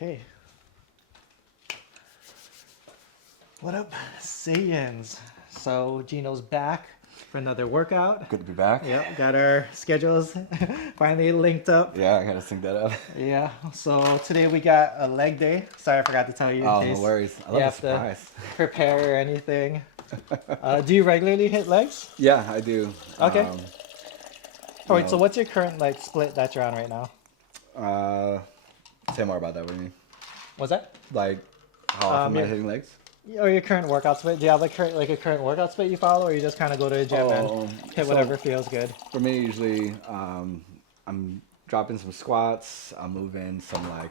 Okay. What up, Saiyans? So Gino's back for another workout. Good to be back. Yep, got our schedules finally linked up. Yeah, I gotta sync that up. Yeah, so today we got a leg day. Sorry, I forgot to tell you in Oh, case no worries. I you love the have surprise. to prepare or anything. Do you regularly hit legs? Yeah, I do. Okay. All right, know, so what's your current like split that you're on right now? Say more about that with me. What's that? Like, how often am I your- hitting legs? Or your current workout split? Do you have like a current workout split you follow, or you just kind of go to the gym and hit so whatever feels good? For me, usually, I'm dropping some squats. I'm moving some I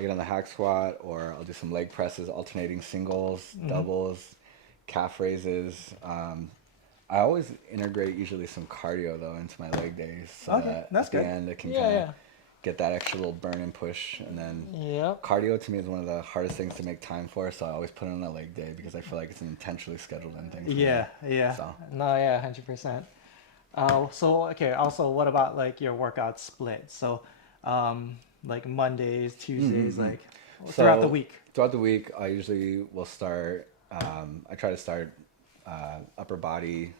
get on the hack squat, or I'll do some leg presses, alternating singles, doubles, calf raises. I always integrate usually some cardio though into my leg days, so that that's at good. the end it can Yeah, kind of yeah. get that extra little burn and push. And then Yep. cardio to me is one of the hardest things to make time for, so I always put it on a leg day because I feel like it's an intentionally scheduled in thing for me. Yeah. So. No, yeah, 100%. So okay. Also, what about like your workout split? So, like Mondays, Tuesdays, like throughout the week. Throughout the week, I usually will start. I try to start upper body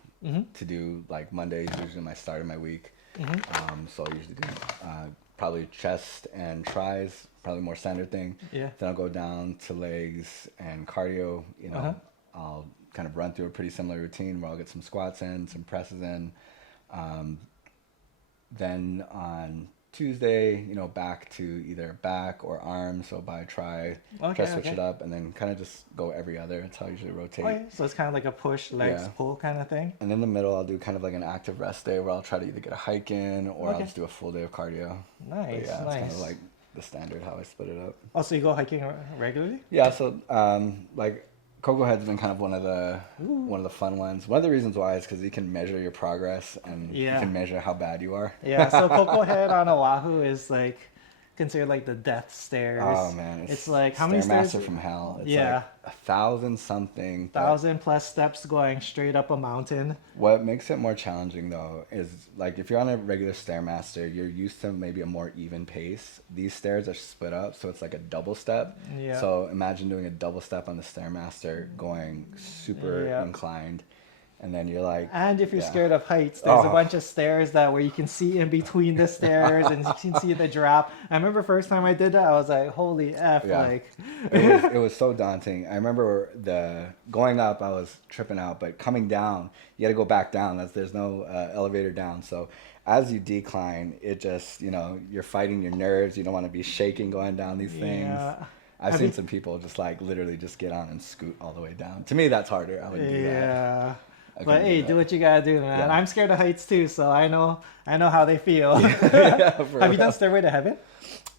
to do like Mondays. Usually my start of my week. So I usually do probably chest and tries, probably more standard thing. Yeah. Then I'll go down to legs and cardio. I'll kind of run through a pretty similar routine where I'll get some squats in, some presses in. Then on Tuesday, back to either back or arms. So by try to switch it up, and then kind of just go every other. That's how I usually rotate. Oh, yeah. So it's kind of like a push, legs, pull kind of thing. And in the middle, I'll do kind of like an active rest day where I'll try to either get a hike in or I'll just do a full day of cardio. Nice, But yeah, nice. it's kind of like the standard how I split it up. Oh, so you go hiking regularly? Yeah, so like Cocoa Head's been kind of one of the fun ones. One of the reasons why is because you can measure your progress and you can measure how bad you are. Yeah, so Cocoa Head on Oahu is like considered like the death stairs. Oh man, it's like how many stairs? Stairmaster from hell. It's Yeah. like 1,000 something. 1,000 plus steps going straight up a mountain. What makes it more challenging though is like if you're on a regular Stairmaster, you're used to maybe a more even pace. These stairs are split up, so it's like a double step. Yeah. So imagine doing a double step on the Stairmaster going super inclined. And then you're like, and if you're scared of heights, there's a bunch of stairs where you can see in between the stairs and you can see the drop. I remember first time I did that, I was like, holy F, like. it was so daunting. I remember going up, I was tripping out, but coming down, you got to go back down. There's no elevator down. So as you decline, it just, you're fighting your nerves. You don't want to be shaking going down these things. I've seen some people just like literally just get on and scoot all the way down. To me, that's harder. I wouldn't do that. Yeah. But hey, do what you gotta do, man. Yeah. I'm scared of heights too, so I know how they feel. Have you done Stairway to Heaven?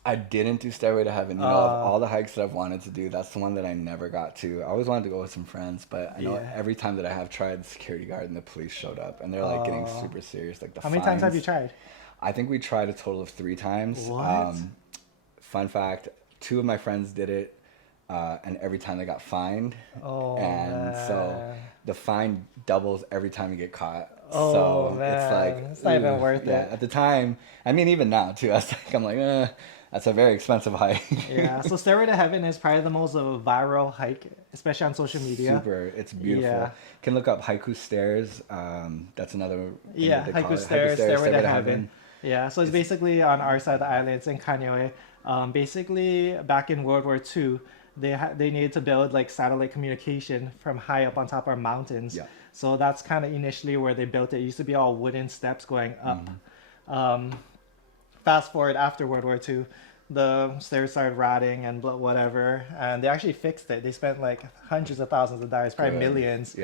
I didn't do Stairway to Heaven. Of all the hikes that I've wanted to do, that's the one that I never got to. I always wanted to go with some friends, but I know every time that I have tried, the security guard and the police showed up, and they're like getting super serious. Like how many times have you tried? I think we tried a total of 3 times. What? Fun fact: 2 of my friends did it. And every time they got fined. So the fine doubles every time you get caught. Oh, so man. it's like it's not even worth it. At the time, I mean even now too, I'm like, that's a very expensive hike. Yeah, so Stairway to Heaven is probably the most viral hike, especially on social media. Super, it's beautiful. Yeah. You can look up Haiku Stairs. That's another Haiku Stairs, Stairway to Heaven. Yeah, so it's basically on our side of the island. It's in Kaneohe. Basically, back in World War II, they needed to build like satellite communication from high up on top of mountains. Yeah. So that's kind of initially where they built it. It used to be all wooden steps going up. Fast forward after World War II, the stairs started rotting and whatever, and they actually fixed it. They spent like hundreds of thousands of dollars, probably millions,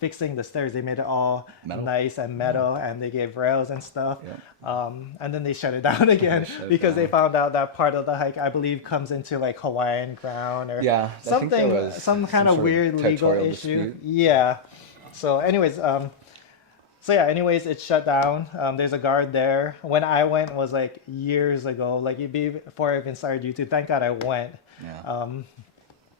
fixing the stairs. They made it all nice and metal, and they gave rails and stuff. And then they shut it down again because they found out that part of the hike, I believe, comes into like Hawaiian ground or something, some kind of weird legal issue. Dispute. Yeah. So anyways, it's shut down. There's a guard there. When I went was like years ago, like before I even started YouTube. Thank God I went.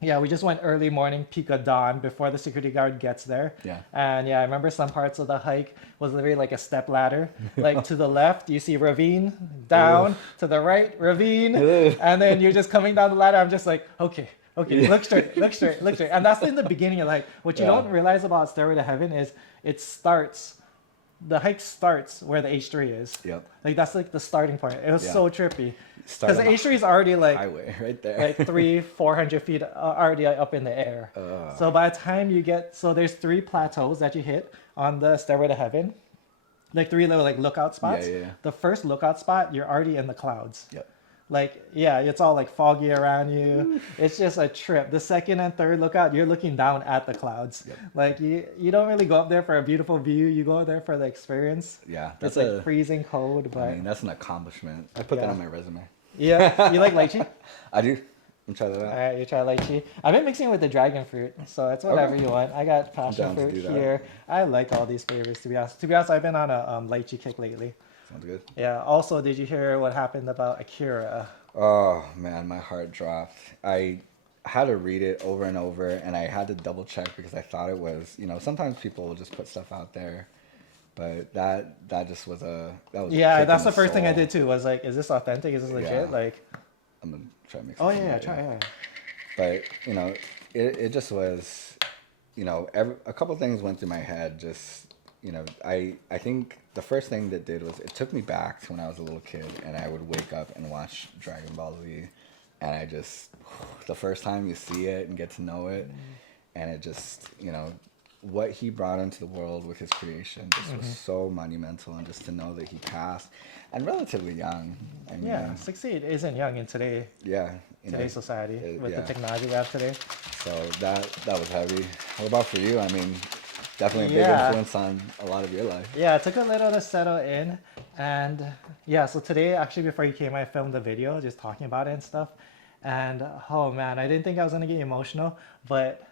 Yeah, we just went early morning, peak of dawn before the security guard gets there. Yeah. And yeah, I remember some parts of the hike was literally like a step ladder. Like to the left, you see ravine, down, to the right, ravine. Ugh. And then you're just coming down the ladder. I'm just like, okay, Yeah. look straight, look straight, look straight. And that's in the beginning. You're like, what you Yeah. don't realize about Stairway to Heaven is the hike starts where the H3 is. Yep. Like that's like the starting point. It was Yeah. so trippy. Start Because the on H3 is already like highway right there. like 300-400 feet already up in the air. So by the time you get, so there's 3 plateaus that you hit on the Stairway to Heaven, like 3 little like lookout spots. Yeah. The first lookout spot, you're already in the clouds. Yep. Like yeah, it's all like foggy around you. It's just a trip. The second and third lookout, you're looking down at the clouds. Yep. Like you don't really go up there for a beautiful view. You go there for the experience. Yeah. It's like freezing cold, but I mean, that's an accomplishment. I put that Yeah. on my resume. yeah, you like lychee? I do. I'm trying that out. All right, you try lychee. I've been mixing it with the dragon fruit, so it's whatever you want. I got passion down to fruit do that. here. I like all these flavors, to be honest. To be honest, I've been on a lychee kick lately. Sounds good. Yeah. Also, did you hear what happened about Akira? Oh man, my heart dropped. I had to read it over and over, and I had to double check because I thought it was, sometimes people will just put stuff out there, but that just was Yeah, kicking that's the the first thing I soul. did too. Was like, is this authentic? Is this legit? Yeah. Like, I'm gonna try to mix. oh it yeah, together, try. Yeah. But it just was, a couple things went through my head. Just I think the first thing that did was it took me back to when I was a little kid, and I would wake up and watch Dragon Ball Z, and I just the first time you see it and get to know it, and it just what he brought into the world with his creation just was so monumental, and just to know that he passed, and relatively young. I mean, Yeah, 68 isn't young in today's society with the technology we have today. So that was heavy. What about for you? I mean, definitely a big Yeah. influence on a lot of your life. Yeah, it took a little to settle in. And yeah, so today, actually, before you came, I filmed a video just talking about it and stuff. And oh man, I didn't think I was going to get emotional. But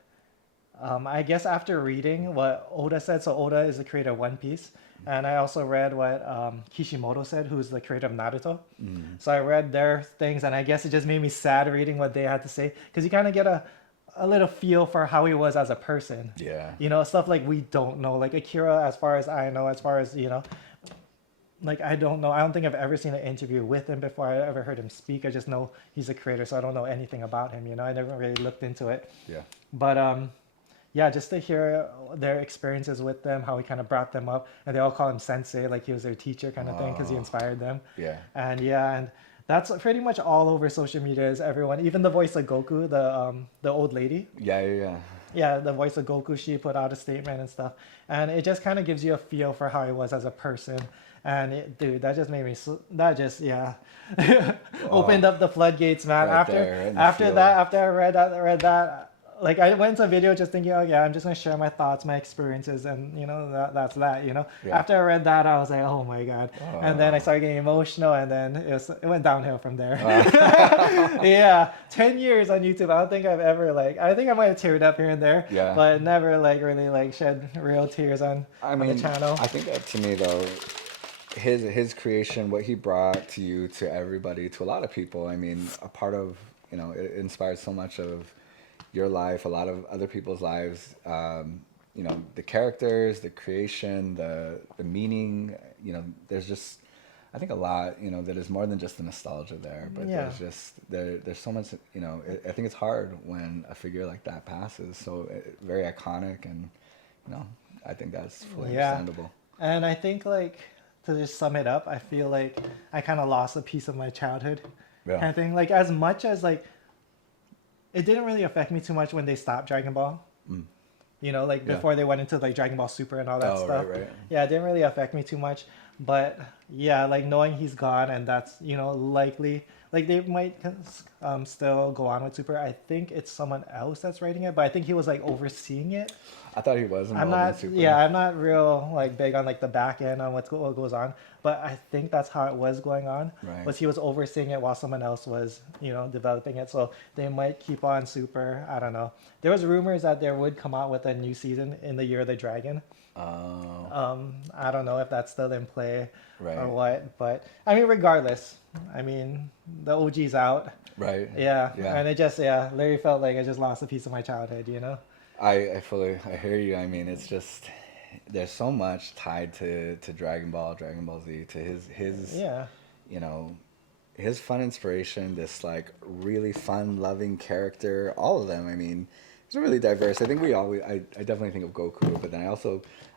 I guess after reading what Oda said, so Oda is the creator of One Piece. And I also read what Kishimoto said, who's the creator of Naruto. So I read their things, and I guess it just made me sad reading what they had to say. Because you kind of get a little feel for how he was as a person. Yeah. Stuff like we don't know. Like Akira, as far as I know, like I don't know. I don't think I've ever seen an interview with him before. I ever heard him speak. I just know he's a creator, so I don't know anything about him. I never really looked into it. Yeah. But yeah, just to hear their experiences with them, how he kind of brought them up, and they all call him sensei, like he was their teacher kind of thing, because he inspired them. Yeah. And that's pretty much all over social media. Is everyone, even the voice of Goku, the old lady. Yeah. Yeah, the voice of Goku, she put out a statement and stuff, and it just kind of gives you a feel for how he was as a person. And dude, that just made me. That just opened up the floodgates, man. Right after there, right in the after field. that, after I read that, like I went to a video just thinking, oh yeah, I'm just gonna share my thoughts, my experiences, and that's that. Yeah. After I read that, I was like, oh my god. And then I started getting emotional, and then it went downhill from there. Yeah, 10 years on YouTube. I don't think I've ever I think I might have teared up here and there. Yeah. But never really shed real tears on the channel. I think that to me though, his creation, what he brought to you, to everybody, to a lot of people. I mean, a part of it inspired so much of your life, a lot of other people's lives. The characters, the creation, the meaning. There's just, I think, a lot. That is more than just the nostalgia there. But there's just there's so much. I think it's hard when a figure like that passes. So very iconic, and I think that's fully understandable. And I think to just sum it up, I feel like I kind of lost a piece of my childhood, kind of thing. As much as it didn't really affect me too much when they stopped Dragon Ball. Before they went into Dragon Ball Super and all that stuff. Right. Yeah, it didn't really affect me too much. But yeah, knowing he's gone, and that's likely they might still go on with Super. I think it's someone else that's writing it, but I think he was overseeing it. I thought he was. I'm not. Super. Yeah, I'm not real big on the back end on what goes on. but I think that's how it was going on. Right. Was he was overseeing it while someone else was, developing it. So they might keep on Super. I don't know. There was rumors that there would come out with a new season in the Year of the Dragon. Oh. I don't know if that's still in play Right. or what, but I mean, regardless, I mean, the OG's out. Right. Yeah. Yeah. And it just, Larry felt like I just lost a piece of my childhood, I hear you. I mean, it's just there's so much tied to Dragon Ball Z, to his Yeah. you know, his fun inspiration, this like really fun loving character, all of them. I mean, it's really diverse. I think I definitely think of Goku, but then I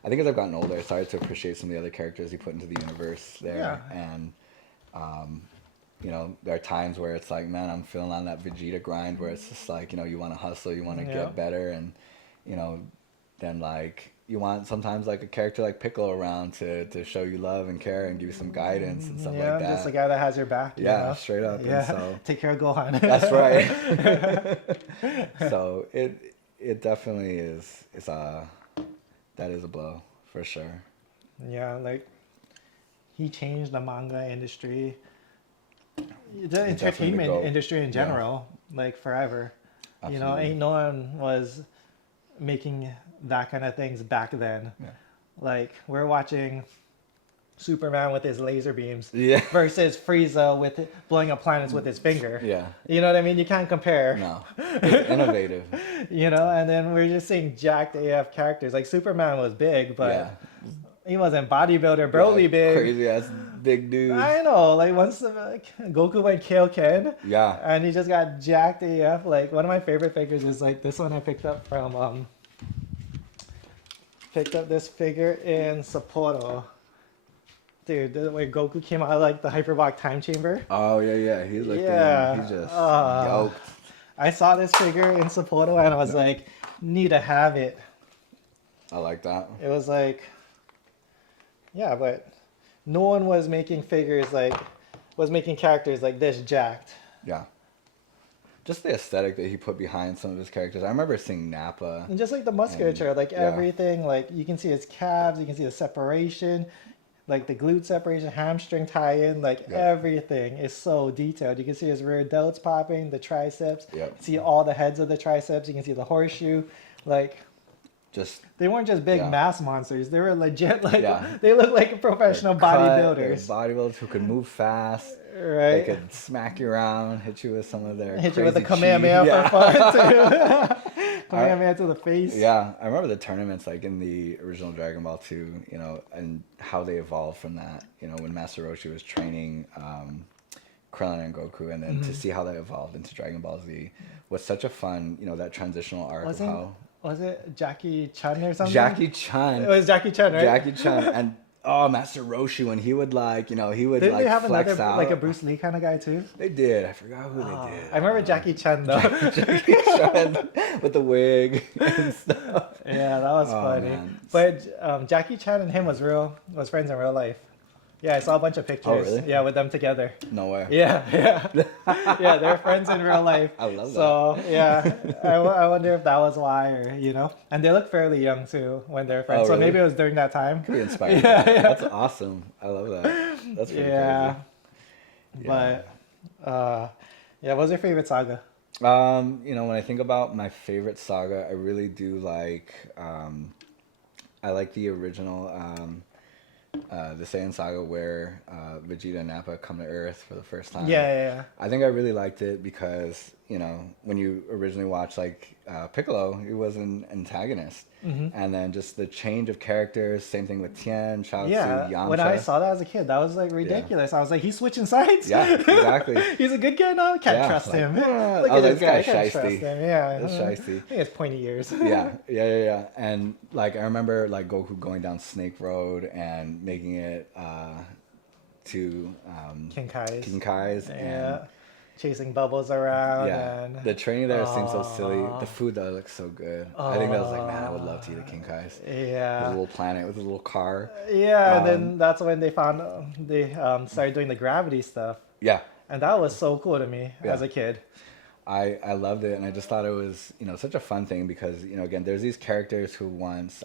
think as I've gotten older, I started to appreciate some of the other characters he put into the universe there. Yeah. And there are times where it's like, man, I'm feeling on that Vegeta grind where it's just like, you want to hustle, you want to get better, and then like you want sometimes like a character like Piccolo around to show you love and care and give you some guidance and stuff like that. Just a guy that has your back. Yeah, straight up. Yeah, and so, take care of Gohan. that's right. So it definitely is. That is a blow for sure. Yeah, like he changed the manga industry, the entertainment industry in general, like forever. Absolutely. Ain't no one was making that kind of things back then. Yeah. Like we're watching Superman with his laser beams versus Frieza with blowing up planets with his finger. Yeah. You know what I mean? You can't compare. No. It's innovative. And then we're just seeing jacked AF characters. Like Superman was big, but he wasn't bodybuilder, Broly big. Crazy ass big dude. I know. Like once Goku went Kaioken. Yeah. And he just got jacked AF. Like one of my favorite figures is like this one I picked up from this figure in Sapporo. Dude, the way Goku came out of like the hyperbolic time chamber. Oh yeah. He's looking. He's just yoked. I saw this figure in Sapporo and I was like, need to have it. I like that. It was like, but no one was making characters like this jacked. Yeah. Just the aesthetic that he put behind some of his characters. I remember seeing Nappa. And just like the musculature, everything, like you can see his calves, you can see the separation, like the glute separation, hamstring tie-in, everything is so detailed. You can see his rear delts popping, the triceps. Yep. See all the heads of the triceps. You can see the horseshoe. They weren't just big mass monsters. They were legit, they look like professional bodybuilders. Bodybuilders who could move fast. Right. They could smack you around, hit you with some of their Hit you with a crazy Kamehameha for fun, too. Kamehameha to the face. Yeah, I remember the tournaments like in the original Dragon Ball 2, and how they evolved from that. When Master Roshi was training Krillin and Goku, and then to see how that evolved into Dragon Ball Z was such a fun, that transitional arc of how... Was it Jackie Chun or something? Jackie Chun. It was Jackie Chun, right? Jackie Chun. And Master Roshi, when he would Didn't they have flex another out. like a Bruce Lee kind of guy too? They did. I forgot who they did. I remember Jackie Chun though. Jackie Chun with the wig and stuff. Yeah, that was funny. Man. But Jackie Chan and him was friends in real life. Yeah, I saw a bunch of pictures. Oh, really? Yeah, with them together. No way. Yeah. Yeah, they're friends in real life. I love that. So, yeah, I wonder if that was why, or, and they look fairly young, too, when they're friends. Oh, So really? maybe it was during that time. Could be inspired. Yeah. That's awesome. I love that. That's pretty crazy. But, what was your favorite saga? When I think about my favorite saga, I really do like, I like the original, the Saiyan saga where Vegeta and Nappa come to Earth for the first time. Yeah. I think I really liked it because, when you originally watch Piccolo, he was an antagonist. Mm-hmm. And then just the change of characters, same thing with Tien, Chaozu, Yamcha. When I saw that as a kid, that was ridiculous. I was like, he's switching sides? Yeah, exactly. He's a good guy now? Can't trust him. Look at this guy, I can't shiesty. trust him. Yeah. That's shiesty. I think it's pointy ears. Yeah. And I remember Goku going down Snake Road and making it to King Kai's. And chasing bubbles around. Yeah, and... the training there seems so silly. The food though looks so good. I think that was man, I would love to eat a King Kai's. Yeah. His little planet with his little car. Yeah, and then that's when they found they started doing the gravity stuff. Yeah. And that was so cool to me as a kid. I loved it, and I just thought it was such a fun thing because again there's these characters who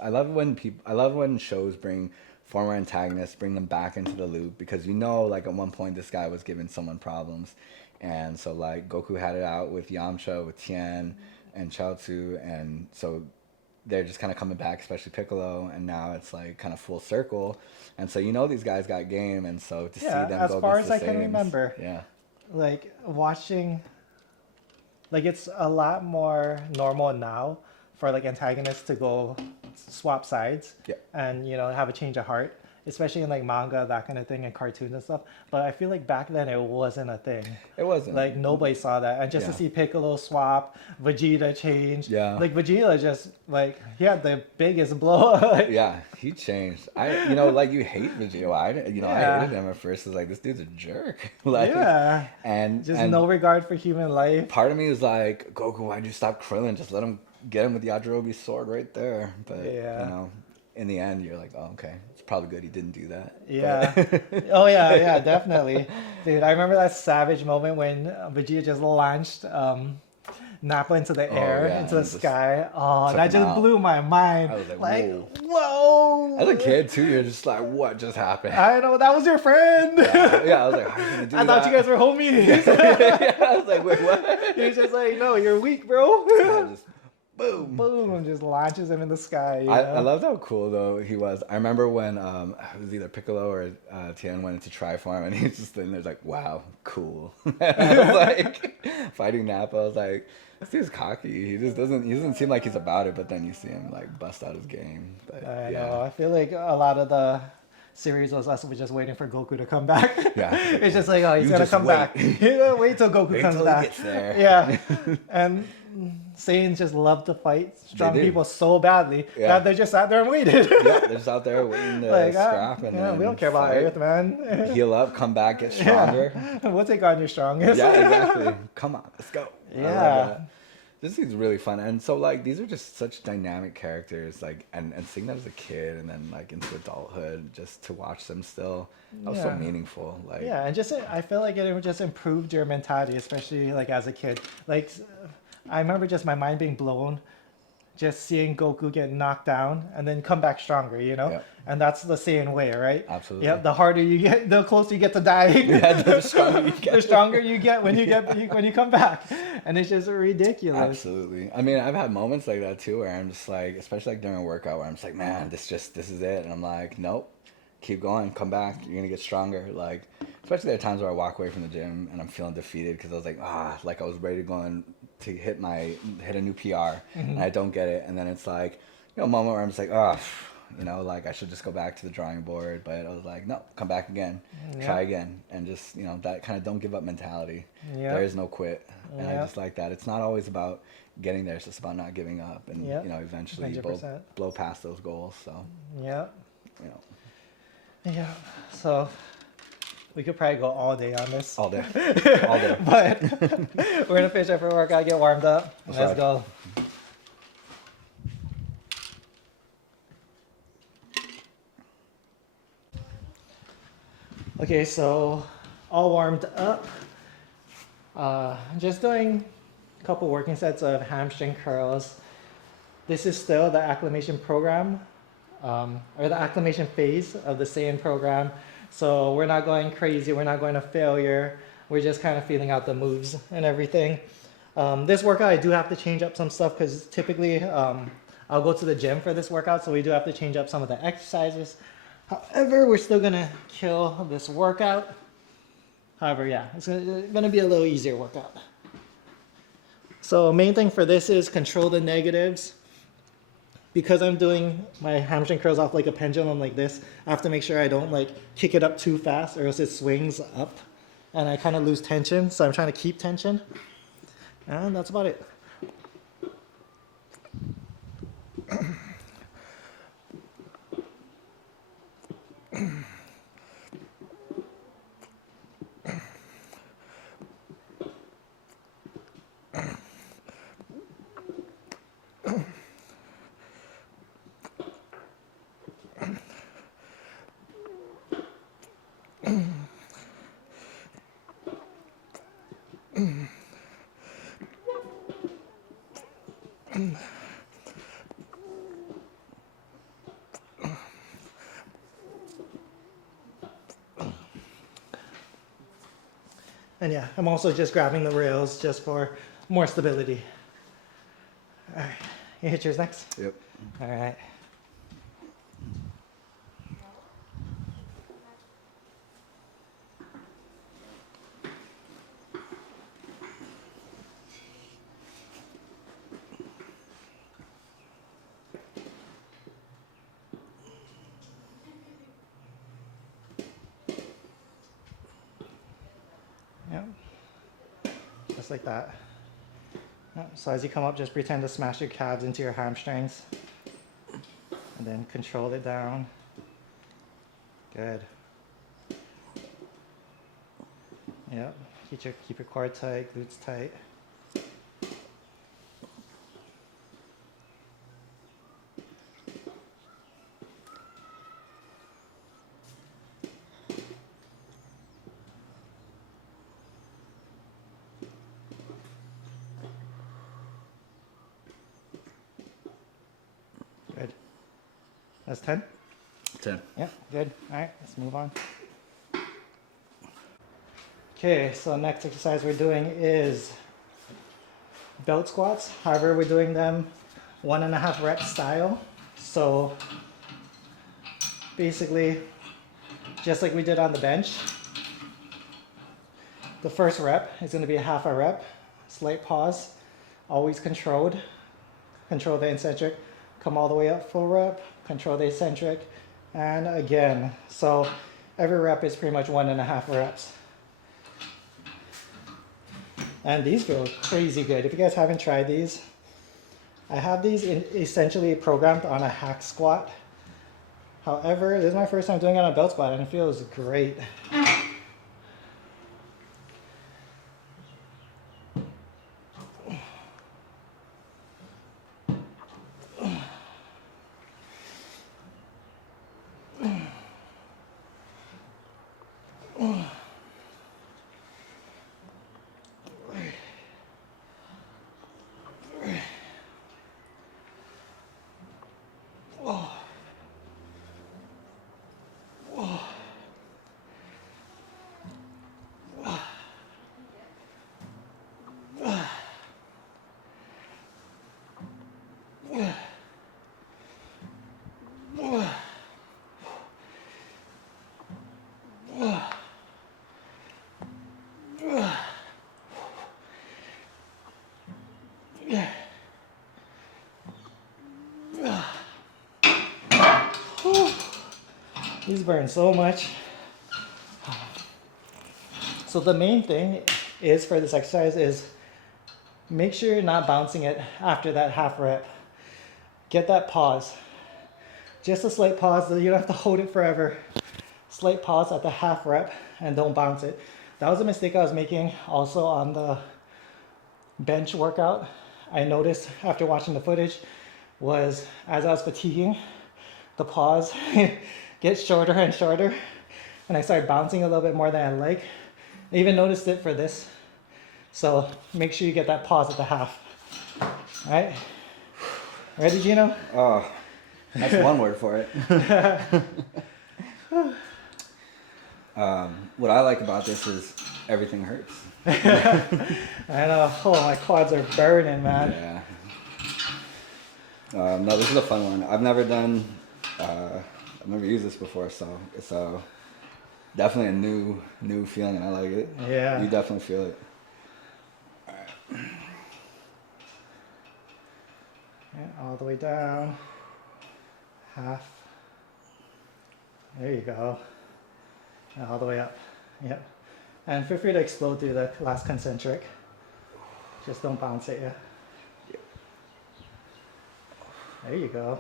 I love when shows bring former antagonists, bring them back into the loop because you know, like at one point this guy was giving someone problems, and so like Goku had it out with Yamcha, with Tien, and Chaozu, and so they're just kind of coming back, especially Piccolo, and now it's like kind of full circle, and so you know these guys got game, and so to see Yeah, them as go far against as the I can Saiyans, remember. yeah, Like watching, like it's a lot more normal now for like antagonists to go swap sides yeah, and have a change of heart, especially in like manga, that kind of thing, and cartoons and stuff. But I feel like back then it wasn't a thing. it wasn't Like nobody saw that, and just Yeah. to see Piccolo swap, Vegeta change. Yeah. Like Vegeta just like he had the biggest blow. Like, Yeah, he changed. Like you hate Vegeta. I Yeah. hated him at first. I was like, this dude's a jerk. Like, yeah. and Just and no regard for human life. part of me was like, Goku, why'd you stop Krillin? Just let him get him with the Yajirobe sword right there. But Yeah. in the end, you're like, oh, okay, it's probably good he didn't do that. Yeah. But- Oh yeah, definitely. Dude, I remember that savage moment when Vegeta just launched Nappa into the air, yeah, into the and just sky. Oh, took that him just out. blew my mind. I was like, whoa. As a kid too, you're just like, what just happened? I know, that was your friend. Yeah, I was like, how are you gonna do I that? thought you guys were homies. Yeah, I was like, wait, what? He's just like, no, you're weak, bro. Yeah, just boom. Boom, and just launches him in the sky. I loved how cool though he was. I remember when it was either Piccolo or Tien went into Triform, and he's just sitting there like, "Wow, cool." I was like, fighting Nappa, I was like, "This dude's cocky. He doesn't seem like he's about it." But then you see him like bust out his game. But I yeah, know. I feel like a lot of the series was us just waiting for Goku to come back. Yeah. It's just like, oh, he's You gonna just come wait. back. Wait till Goku wait comes till back. he gets there. Yeah. And Saiyans just love to fight strong do. people so badly Yeah. that they just sat there and waited. Yeah, they're just out there waiting to Like, scrap and yeah, then we don't care about fight, Earth, man. heal up, come back, get stronger. Yeah. We'll take on your strongest. Yeah, exactly. Come on, let's go. I love Yeah. that. This is really fun, and so like these are just such dynamic characters, like and seeing that as a kid and then like into adulthood, just to watch them still, that was so Yeah. meaningful. Like Yeah, and just I feel like it just improved your mentality, especially like as a kid. Like I remember just my mind being blown, just seeing Goku get knocked down and then come back stronger, Yeah. And that's the Saiyan way, right? Absolutely. Yeah. The harder you get, the closer you get to dying. Yeah, the stronger you get. The stronger you get when you come back, and it's just ridiculous. Absolutely. I mean, I've had moments like that too, where I'm just like, especially like during a workout, where I'm just like, man, this is it, and I'm like, nope, keep going, come back, you're gonna get stronger. Like, especially there are times where I walk away from the gym and I'm feeling defeated because I was like, like I was ready to go and to hit a new PR, and I don't get it, and then it's like, a moment where I'm just like, like I should just go back to the drawing board, but I was like, no, come back again, try again, and just that kind of don't give up mentality. Yeah. There is no quit, and I Yeah. just like that. It's not always about getting there; it's just about not giving up, and Yep. eventually 100%. blow past those goals. So Yeah. you know, Yeah. So we could probably go all day on this. all day, all day. But we're gonna finish up our workout, get warmed up. That's Let's right. go. Okay, so all warmed up. Just doing a couple working sets of hamstring curls. This is still the acclimation program, or the acclimation phase of the Saiyan program. So we're not going crazy, we're not going to failure. We're just kind of feeling out the moves and everything. This workout, I do have to change up some stuff because typically I'll go to the gym for this workout, so we do have to change up some of the exercises. However, we're still gonna kill this workout. However, yeah, it's gonna be a little easier workout. So main thing for this is control the negatives. Because I'm doing my hamstring curls off like a pendulum like this, I have to make sure I don't like kick it up too fast or else it swings up and I kind of lose tension. So I'm trying to keep tension. And that's about it. And yeah, I'm also just grabbing the rails just for more stability. All right, you hit yours next? Yep. All right. Yep. Just like that. Yep. So as you come up, just pretend to smash your calves into your hamstrings. And then control it down. Good. Yep. Keep your core tight, glutes tight. Good. That's 10? 10. Yeah, good. All right, let's move on. Okay, so next exercise we're doing is belt squats. However, we're doing them 1.5 rep style. So basically, just like we did on the bench, the first rep is going to be a half a rep, slight pause, always controlled. Control the eccentric, come all the way up, full rep, control the eccentric, and again. So every rep is pretty much 1.5 reps. And these feel crazy good. If you guys haven't tried these, I have these essentially programmed on a hack squat. However, this is my first time doing it on a belt squat and it feels great. These burn so much. So the main thing is for this exercise is make sure you're not bouncing it after that half rep. Get that pause. Just a slight pause, you don't have to hold it forever. Slight pause at the half rep and don't bounce it. That was a mistake I was making also on the bench workout. I noticed after watching the footage was as I was fatiguing, the pause gets shorter and shorter and I started bouncing a little bit more than I like. I even noticed it for this. So make sure you get that pause at the half. All right, ready, Gino? Oh, that's one word for it. What I like about this is everything hurts. I know. Oh, my quads are burning, man. Yeah. No, this is a fun one. I've never used this before, so it's definitely a new feeling. I like it. Yeah. You definitely feel it. All right. Yeah, all the way down. Half. There you go. And all the way up. Yep. And feel free to explode through the last concentric. Just don't bounce it, yeah? Yep. There you go.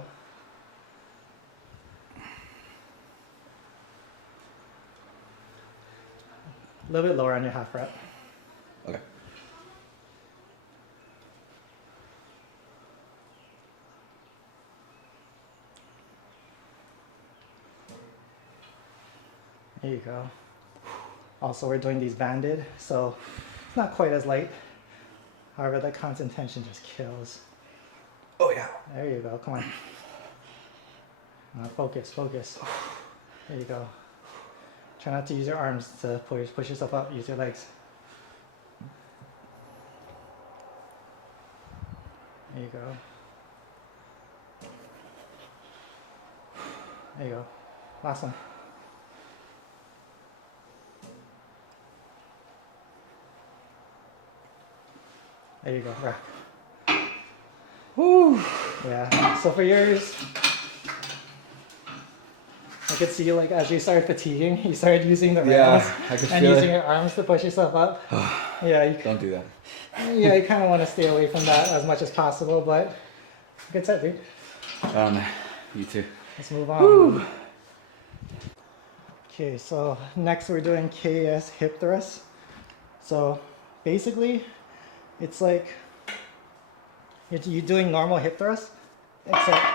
A little bit lower on your half rep. Okay. There you go. Also, we're doing these banded, so it's not quite as light. However, the constant tension just kills. Oh yeah. There you go. Come on. Focus, focus. There you go. Try not to use your arms to push yourself up. Use your legs. There you go. There you go. Last one. There you go. Right. Whew. Yeah. So for yours, I could see like as you started fatiguing, you started using the rails I could and feel using it. your arms to push yourself up. Yeah. Don't do that. Yeah, you kind of want to stay away from that as much as possible, but good set, dude. You too. Let's move on. Okay, so next we're doing KS hip thrust. So basically, it's like you're doing normal hip thrust, except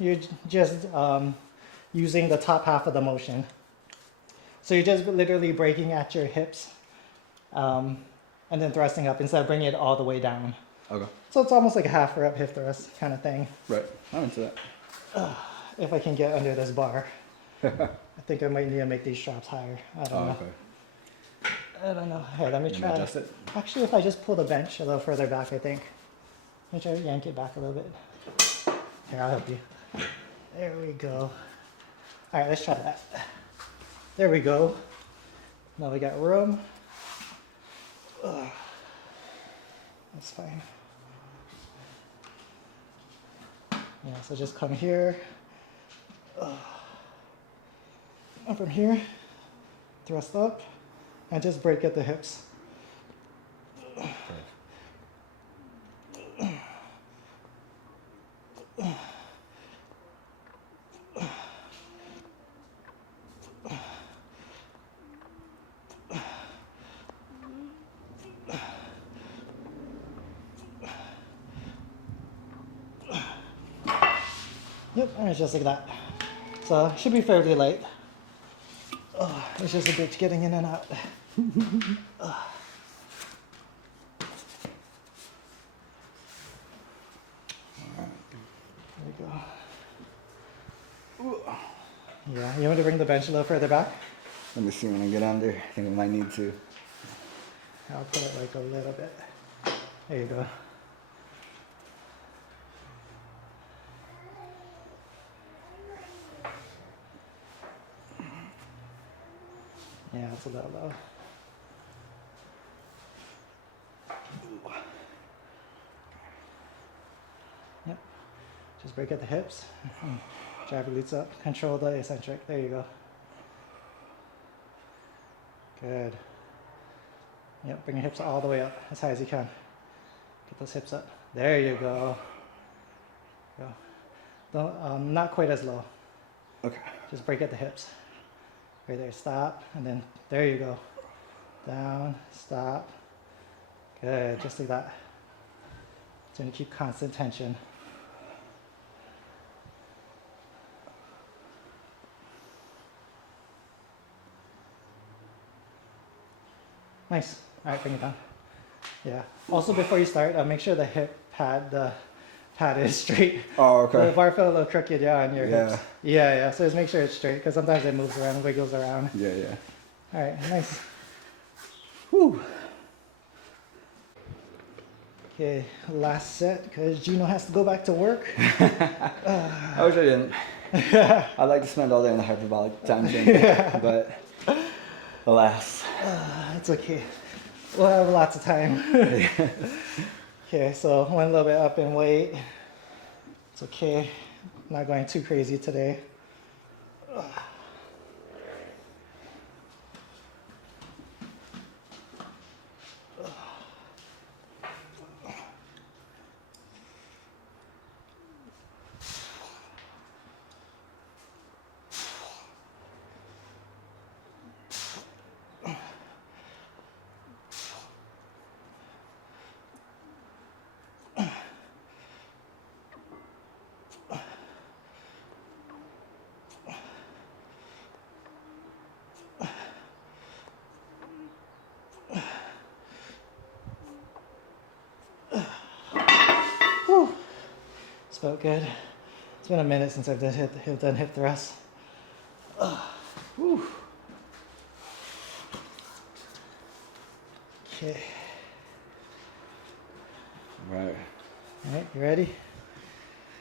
you're just using the top half of the motion. So you're just literally breaking at your hips and then thrusting up instead of bringing it all the way down. Okay. So it's almost like a half rep hip thrust kind of thing. Right. I'm into that. If I can get under this bar. I think I might need to make these straps higher. I don't know. Okay. I don't know. Hey, let me try. Adjust it. Actually, if I just pull the bench a little further back, I think. Let me try to yank it back a little bit. Here, I'll help you. There we go. All right, let's try that. There we go. Now we got room. Ugh. That's fine. Yeah, so just come here. And from here, thrust up, and just break at the hips. Yep, and it's just like that. So it should be fairly light. Oh, it's just a bitch getting in and out. There we go. Yeah, you want to bring the bench a little further back? Let me see when I get under. I think I might need to. I'll put it like a little bit. There you go. Yeah, it's a little low. Yep. Just break at the hips. Drive your glutes up. Control the eccentric. There you go. Good. Yep, bring your hips all the way up as high as you can. Get those hips up. There you go. Go. Don't, not quite as low. Okay. Just break at the hips. Right there, stop, and then there you go. Down, stop. Good, just like that. So you keep constant tension. Nice. All right, bring it down. Yeah. Also, before you start, make sure the pad is straight. Oh, okay. The bar felt a little crooked, yeah, on your Yeah. hips. Yeah. So just make sure it's straight, because sometimes it moves around, wiggles around. Yeah. All right, nice. Whew. Okay, last set, because Gino has to go back to work. I wish I didn't. I'd like to spend all day in the hyperbolic time chamber, but alas. It's okay. We'll have lots of time. Okay, so went a little bit up in weight. It's okay. Not going too crazy today. It's felt good. It's been a minute since I've done hip thrusts. Okay. Right. All right, you ready?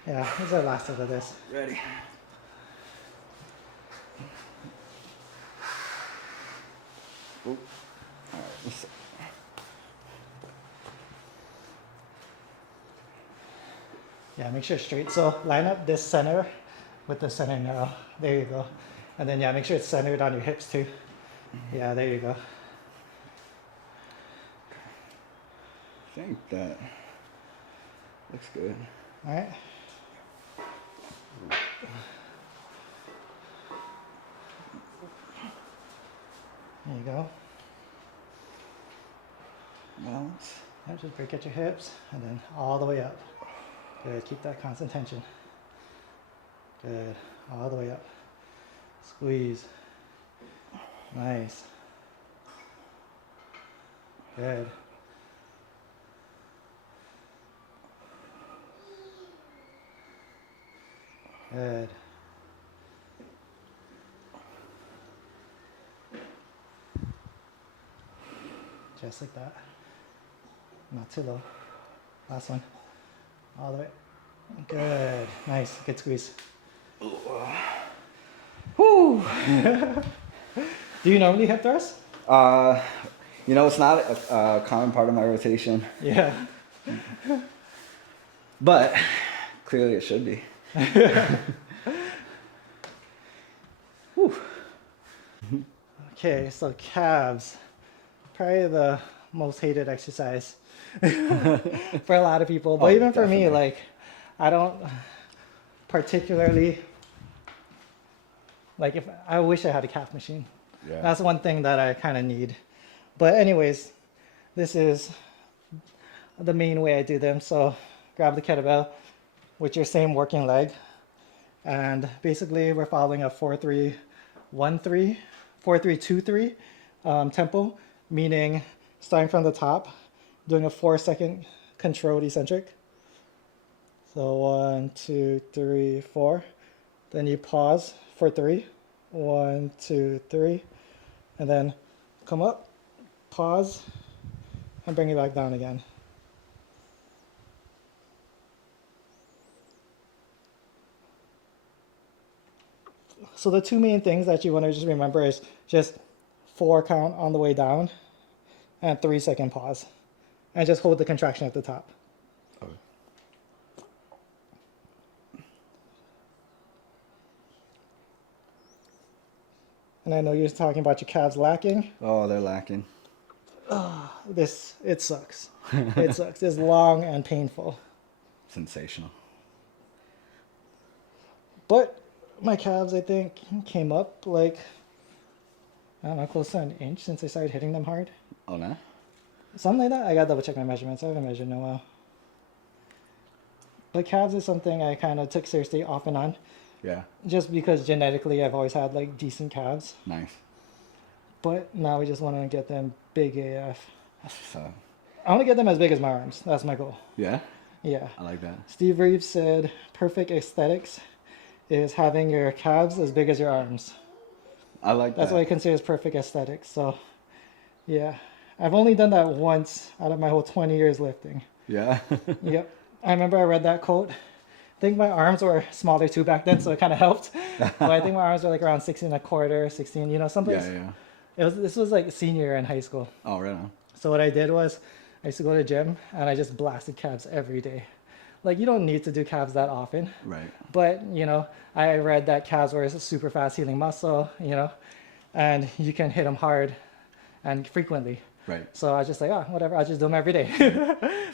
Yeah, this is our last set of this. Ready. Oop. All right, let's see. Yeah, make sure it's straight. So line up this center with the center narrow. There you go. And then yeah, make sure it's centered on your hips too. Yeah, there you go. I think that looks good. All right. There you go. Balance. Yeah, just break at your hips and then all the way up. Good, keep that constant tension. Good, all the way up. Squeeze. Nice. Good. Good. Just like that. Not too low. Last one. All the way. Good. Nice. Good squeeze. Whew. Do you normally hip thrust? You know, it's not a common part of my rotation, Yeah. but clearly it should be. Whew. Okay, so calves. Probably the most hated exercise for a lot of people. But even for me, like, I don't particularly, like, if I wish I had a calf machine. Yeah. That's one thing that I kind of need. But anyways, this is the main way I do them. So grab the kettlebell with your same working leg. And basically we're following a 4-3-1-3, 4-3-2-3 tempo, meaning starting from the top, doing a 4-second controlled eccentric. So 1, 2, 3, 4. Then you pause for 3. 1, 2, 3. And then come up, pause, and bring it back down again. So the two main things that you want to just remember is just 4 count on the way down and 3-second pause. And just hold the contraction at the top. Okay. And I know you're talking about your calves lacking. Oh, they're lacking. It sucks. It sucks. It's long and painful. Sensational. But my calves, I think, came up like, I don't know, close to an inch since I started hitting them hard. Oh, no? Something like that. I gotta double check my measurements. I haven't measured in a while. But calves is something I kind of took seriously off and on. Yeah. Just because genetically I've always had like decent calves. Nice. But now we just want to get them big AF. So. I want to get them as big as my arms. That's my goal. Yeah? Yeah. I like that. Steve Reeves said perfect aesthetics is having your calves as big as your arms. I like that. That's what I consider as perfect aesthetics. So, yeah. I've only done that once out of my whole 20 years lifting. Yeah? Yep. I remember I read that quote. I think my arms were smaller too back then, so it kind of helped. But I think my arms were like around 16.25, 16, you know, someplace. Yeah. This was like senior year in high school. Oh, right on. So what I did was I used to go to the gym and I just blasted calves every day. Like, you don't need to do calves that often. Right. But, you know, I read that calves were a super fast healing muscle, you know, and you can hit them hard and frequently. Right. So I was just like, oh, whatever, I'll just do them every day.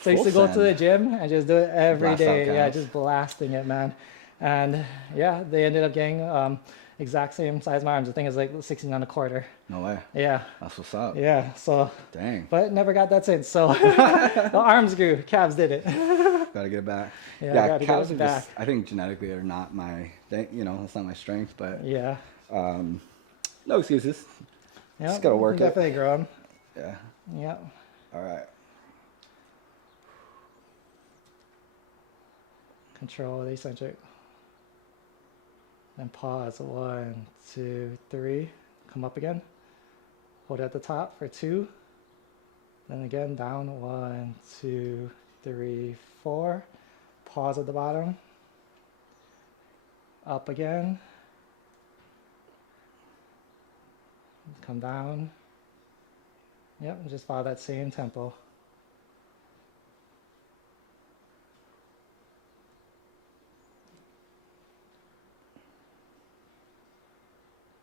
So I used to go to the gym and just do it every Blast day. out Yeah, calves. just blasting it, man. And yeah, they ended up getting exact same size my arms. The thing is like 16.25. No way. Yeah. That's what's up. Yeah. So. Dang. But never got that since. So the arms grew, calves did it. Gotta get it back. Yeah, Yeah, gotta calves get are it back. just, I think genetically are not my thing, you know, it's not my strength, but Yeah. no excuses. Yeah. Just gotta work it. Definitely grow 'em. Yeah. Yeah. All right. Control the eccentric. Then pause. 1, 2, 3. Come up again. Hold at the top for 2. Then again down. 1, 2, 3, 4. pause at the bottom. Up again. Come down. Yep, and just follow that same tempo.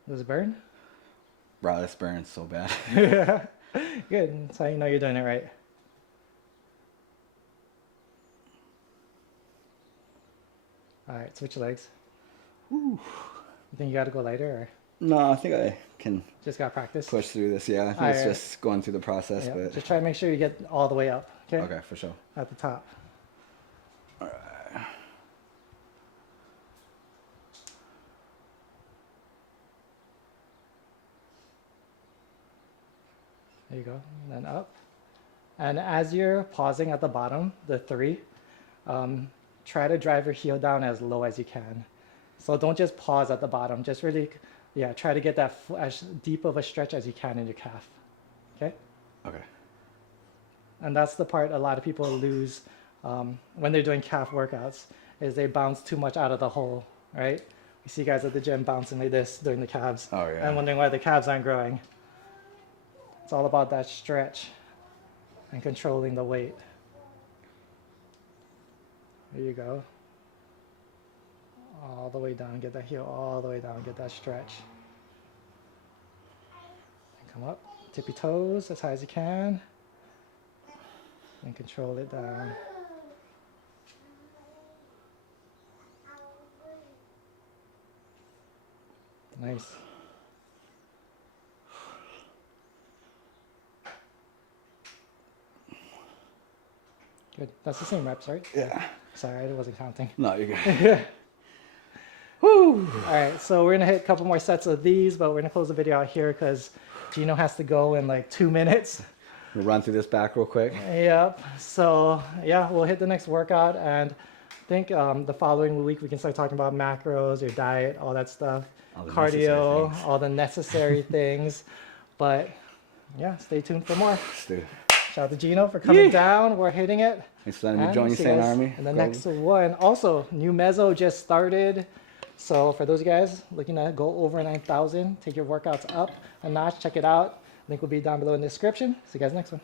Does it burn? Bro, this burns so bad. Yeah. Good. That's how you know you're doing it right. All right, switch legs. Whew. You think you got to go lighter or No, I think I can just got practice? push through this. Yeah, I think Alright. it's just going through the process. Yeah, But just try to make sure you get all the way up, okay? okay, for sure. At the top. There you go, and then up. And as you're pausing at the bottom, the 3, try to drive your heel down as low as you can. So don't just pause at the bottom, just really, yeah, try to get that as deep of a stretch as you can in your calf, okay? Okay. And that's the part a lot of people lose when they're doing calf workouts, is they bounce too much out of the hole, right? You see guys at the gym bouncing like this during the calves, Oh, yeah. and wondering why the calves aren't growing. It's all about that stretch and controlling the weight. There you go. All the way down, get that heel all the way down, get that stretch. And come up, tippy toes as high as you can. And control it down. Nice. Good. That's the same reps, right? Yeah. Sorry, I wasn't counting. No, you're good. Woo! All right, so we're gonna hit a couple more sets of these, but we're gonna close the video out here because Gino has to go in like 2 minutes. We'll run through this back real quick. Yep. So yeah, we'll hit the next workout, and I think the following week we can start talking about macros, your diet, all that stuff, All the cardio, necessary things. all the necessary things. But yeah, stay tuned for more. Let's do it. Shout out to Gino for coming down. We're hitting it. Thanks for letting me And join you, see Saint guys Army. in the Go. next one. Also, new Mezzo just started. So for those guys looking to go over 9,000, take your workouts up a notch, check it out. Link will be down below in the description. See you guys next one.